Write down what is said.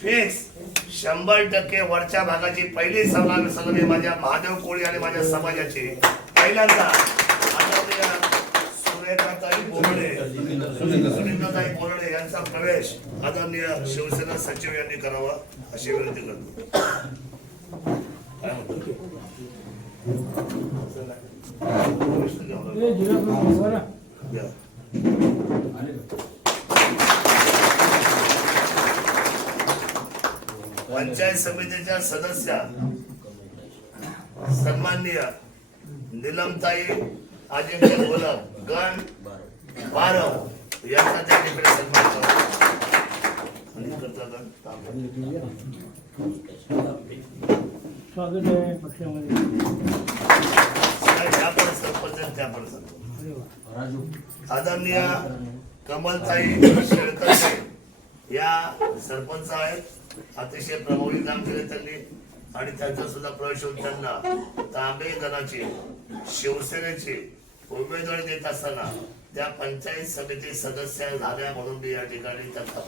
Fix 100% वरच्या भागाची पहिली सभा माझ्या महादेव कोळी आणि माझ्या समाजाची पहिल्यांदा सुरेखाताई बोर्डे यांचा प्रवेश आदरणीय शिवसेना सचिव यांनी करावा अशी विनंती करतो. पंचायत समितीच्या सदस्या सन्माननीय निलमताई अजिंक्य गोलक गण बारव यांचा त्या ठिकाणी सन्मान करावा. स्वागत आहे पक्षामध्ये. त्यापण सरपंच त्यापण सरपंच आदरणीय कमलताई शेळकर या सरपंच आहेत. अतिशय प्रभावी काम केले त्यांनी आणि त्यांचा सुद्धा प्रवेश होऊन त्यांना तांबे गणाची शिवसेनेची उमेदवारी देत असताना त्या पंचायत समिती सदस्य झाल्या म्हणून मी या ठिकाणी त्यांचा